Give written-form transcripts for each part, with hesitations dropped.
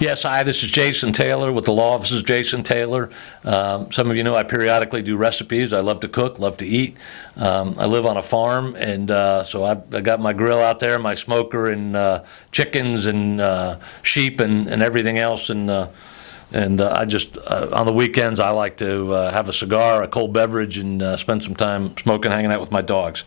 Yes, hi, this is Jason Taylor with the law offices of Jason Taylor. Some of you know I periodically do recipes. I love to cook, love to eat. I live on a farm, and so I got my grill out there, my smoker, and chickens and sheep and everything else. And I just, on the weekends, I like to have a cigar, a cold beverage, and spend some time smoking, hanging out with my dogs.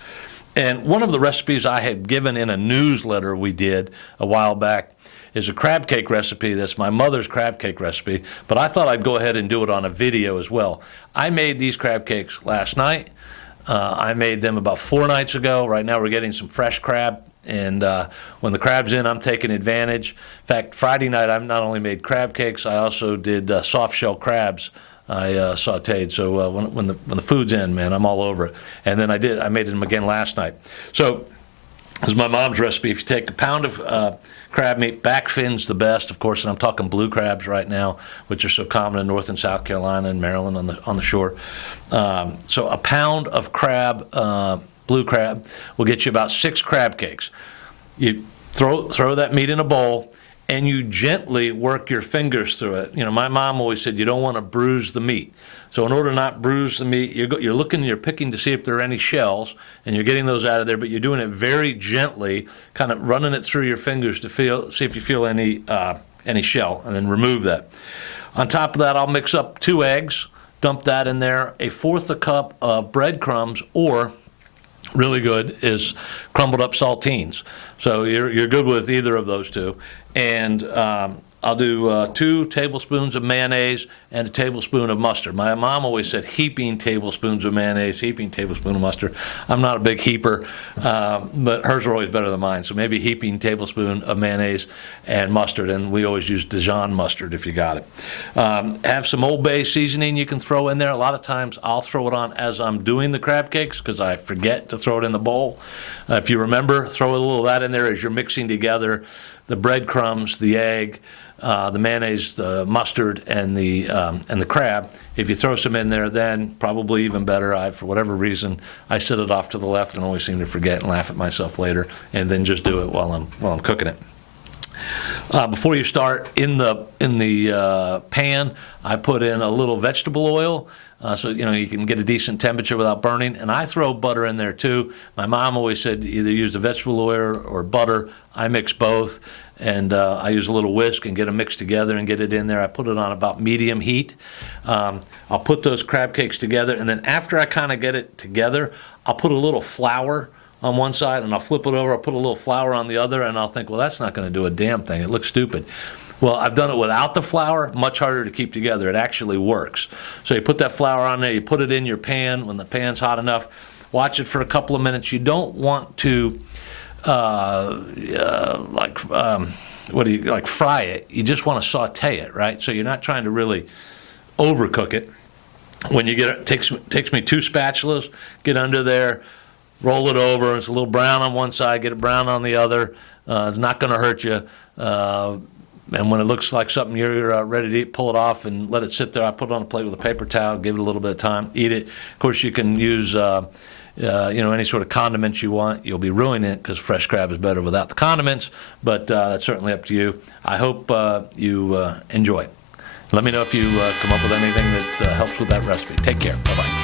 And one of the recipes I had given in a newsletter we did a while back is a crab cake recipe. That's my mother's crab cake recipe, but I thought I'd go ahead and do it on a video as well. I made these crab cakes last night. I made them about 4 nights ago. Right now we're getting some fresh crab, and when the crab's in, I'm taking advantage. In fact, Friday night I not only made crab cakes, I also did soft shell crabs. I sauteed. So when the food's in, man, I'm all over it. And then I made them again last night. So this is my mom's recipe. If you take a pound of crab meat, back fin's the best, of course, and I'm talking blue crabs right now, which are so common in North and South Carolina and Maryland on the shore. So a pound of crab, blue crab, will get you about 6 crab cakes. You throw that meat in a bowl, and you gently work your fingers through it. You know, my mom always said you don't want to bruise the meat. So in order to not bruise the meat, you're picking to see if there are any shells, and you're getting those out of there, but you're doing it very gently, kind of running it through your fingers to see if you feel any shell, and then remove that. On top of that, I'll mix up 2 eggs, dump that in there, 1/4 cup of breadcrumbs, or really good is crumbled up saltines. So you're good with either of those two. And I'll do 2 tablespoons of mayonnaise and a tablespoon of mustard. My mom always said heaping tablespoons of mayonnaise, heaping tablespoon of mustard. I'm not a big heaper, but hers are always better than mine. So maybe heaping tablespoon of mayonnaise and mustard, and we always use Dijon Mustard if you got it. Have some Old Bay seasoning you can throw in there. A lot of times I'll throw it on as I'm doing the crab cakes because I forget to throw it in the bowl. If you remember, throw a little of that in there as you're mixing together the breadcrumbs, the egg, the mayonnaise, the mustard, and the crab. If you throw some in there, then probably even better. For whatever reason, I set it off to the left and always seem to forget and laugh at myself later, and then just do it while I'm cooking it. Before you start, in the pan, I put in a little vegetable oil. So you can get a decent temperature without burning, and I throw butter in there too. My mom always said either use the vegetable oil or butter. I mix both, and I use a little whisk and get them mixed together and get it in there. I put it on about medium heat. I'll put those crab cakes together, and then after I kind of get it together, I'll put a little flour on one side, and I'll flip it over. I'll put a little flour on the other, and I'll think, well, that's not going to do a damn thing. It looks stupid. Well, I've done it without the flour, much harder to keep together. It actually works. So you put that flour on there, you put it in your pan. When the pan's hot enough, watch it for a couple of minutes. You don't want to fry it. You just want to saute it, right? So you're not trying to really overcook it. When you get it, takes me 2 spatulas, get under there, roll it over. It's a little brown on one side, get it brown on the other. It's not going to hurt you. And when it looks like something you're ready to eat, pull it off and let it sit there. I put it on a plate with a paper towel, give it a little bit of time, eat it. Of course, you can use any sort of condiments you want. You'll be ruining it because fresh crab is better without the condiments, but that's certainly up to you. I hope you enjoy. Let me know if you come up with anything that helps with that recipe. Take care. Bye-bye.